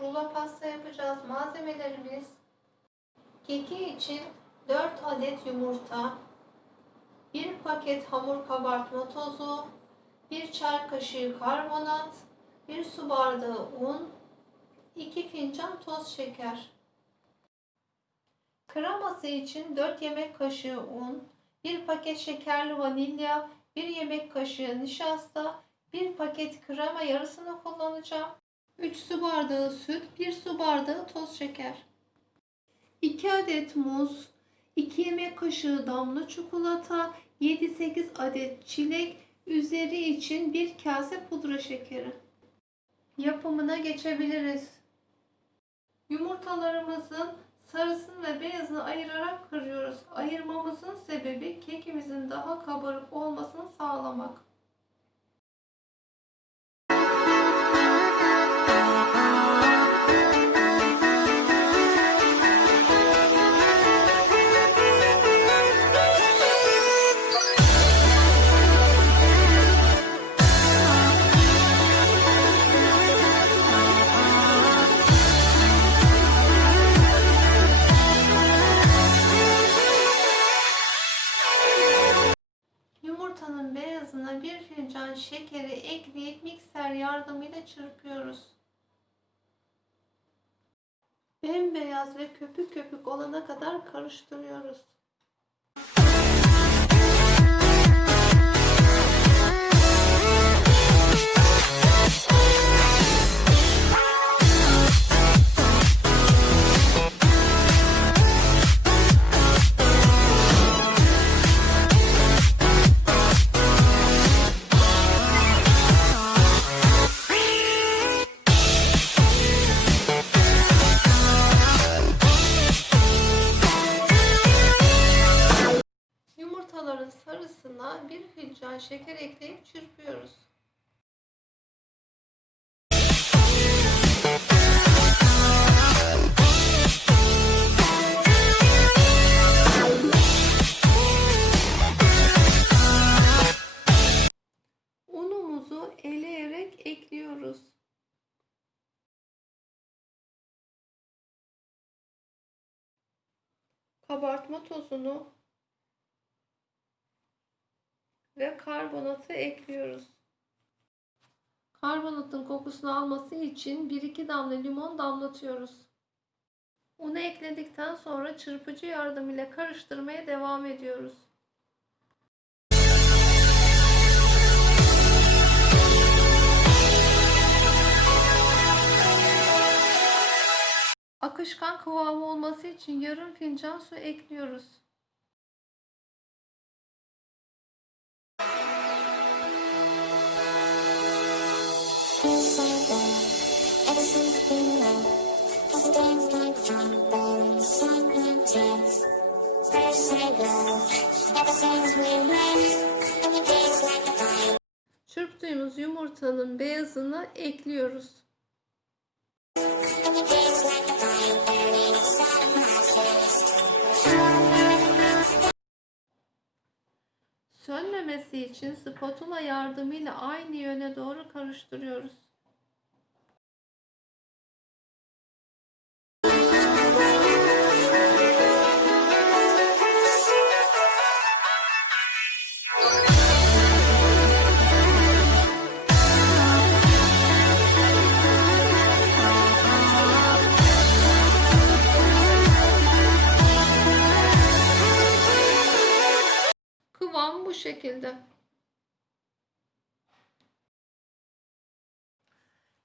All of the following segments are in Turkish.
rulo pasta yapacağız. Malzemelerimiz keki için 4 adet yumurta, 1 paket hamur kabartma tozu, 1 çay kaşığı karbonat, 1 su bardağı un, 2 fincan toz şeker. Kreması için 4 yemek kaşığı un, 1 paket şekerli vanilya, 1 yemek kaşığı nişasta, 1 paket krema yarısını kullanacağım. 3 su bardağı süt, 1 su bardağı toz şeker. 2 adet muz, 2 yemek kaşığı damla çikolata, 7-8 adet çilek, üzeri için 1 kase pudra şekeri. Yapımına geçebiliriz. Yumurtalarımızın sarısını ve beyazını ayırarak kırıyoruz. Ayırmamızın sebebi kekimizin daha kabarık olmasını sağlamak. Yumurtanın beyazına bir fincan şekeri ekleyip mikser yardımıyla çırpıyoruz. Bembeyaz ve köpük köpük olana kadar karıştırıyoruz. Sarısına bir fincan şeker ekleyip çırpıyoruz. Unumuzu eleyerek ekliyoruz. Kabartma tozunu ve karbonatı ekliyoruz. Karbonatın kokusunu alması için 1-2 damla limon damlatıyoruz. Unu ekledikten sonra çırpıcı yardımıyla karıştırmaya devam ediyoruz. Akışkan kıvamı olması için yarım fincan su ekliyoruz. Çırptığımız yumurtanın beyazını ekliyoruz. Sönmemesi için spatula yardımıyla aynı yöne doğru karıştırıyoruz. Şekilde.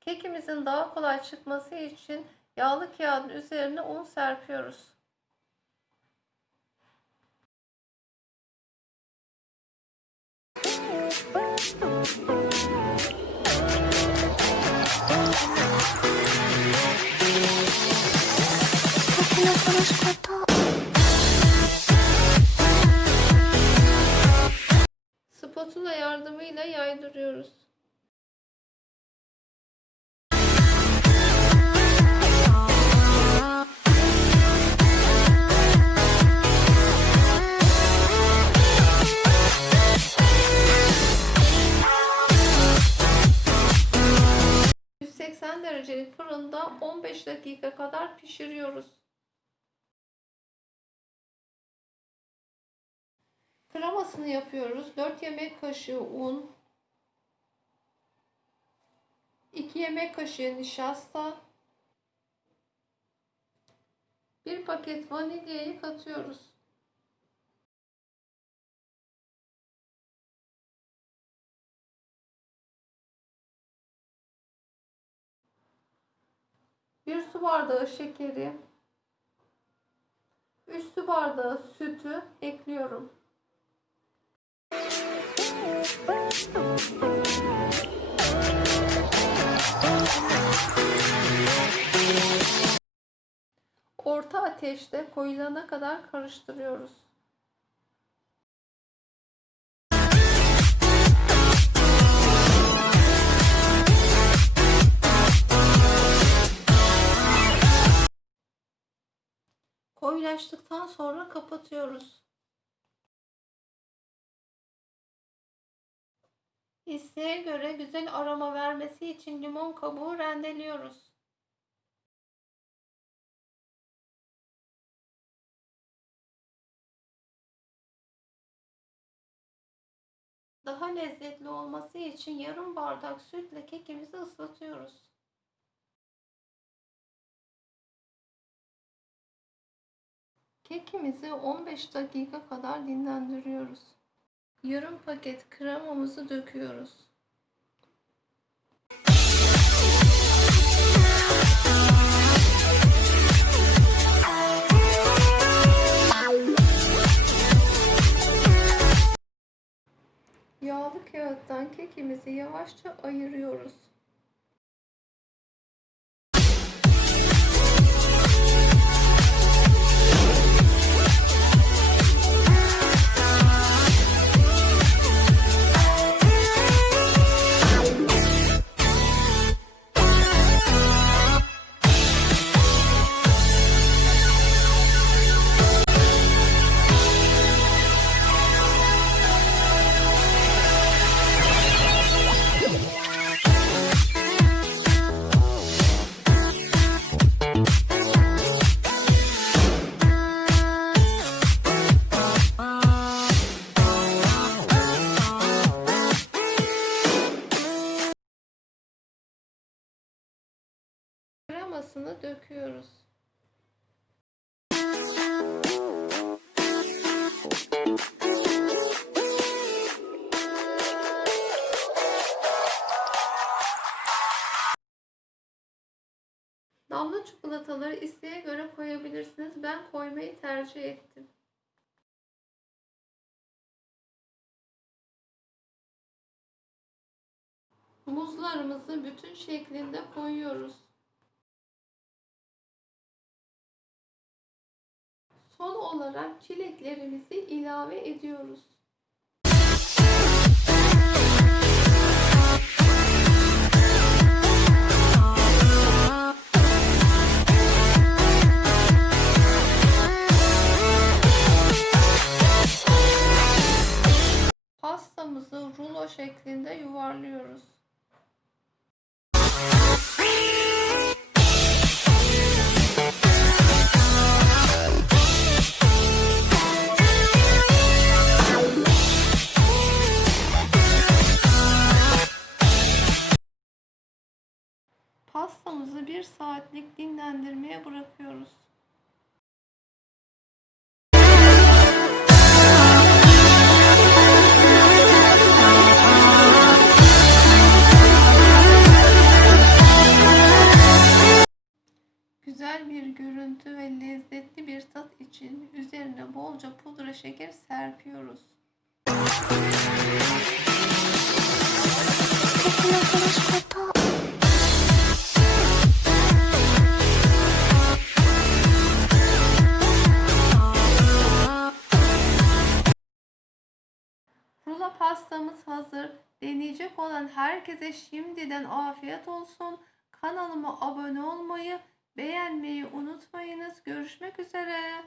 Kekimizin daha kolay çıkması için yağlı kağıdın üzerine un serpiyoruz. Spatula yardımıyla yaydırıyoruz. ...180 derecelik fırında 15 dakika kadar pişiriyoruz. Kremasını yapıyoruz. 4 yemek kaşığı un, 2 yemek kaşığı nişasta, 1 paket vanilyayı katıyoruz. Bir su bardağı şekeri, 3 su bardağı sütü ekliyorum. Ateşte koyulana kadar karıştırıyoruz. Koyulaştıktan sonra kapatıyoruz. İsteğe göre güzel aroma vermesi için limon kabuğu rendeliyoruz. Daha lezzetli olması için yarım bardak sütle kekimizi ıslatıyoruz. Kekimizi 15 dakika kadar dinlendiriyoruz. Yarım paket kremamızı döküyoruz. Yağlı kağıttan kekimizi yavaşça ayırıyoruz. Çikolataları isteğe göre koyabilirsiniz. Ben koymayı tercih ettim. Muzlarımızı bütün şeklinde koyuyoruz. Son olarak çileklerimizi ilave ediyoruz. Saatlik dinlendirmeye bırakıyoruz. Güzel bir görüntü ve lezzetli bir tat için üzerine bolca pudra şeker serpiyoruz. Rulo Deneyecek olan herkese şimdiden afiyet olsun. Kanalıma abone olmayı, beğenmeyi unutmayınız. Görüşmek üzere.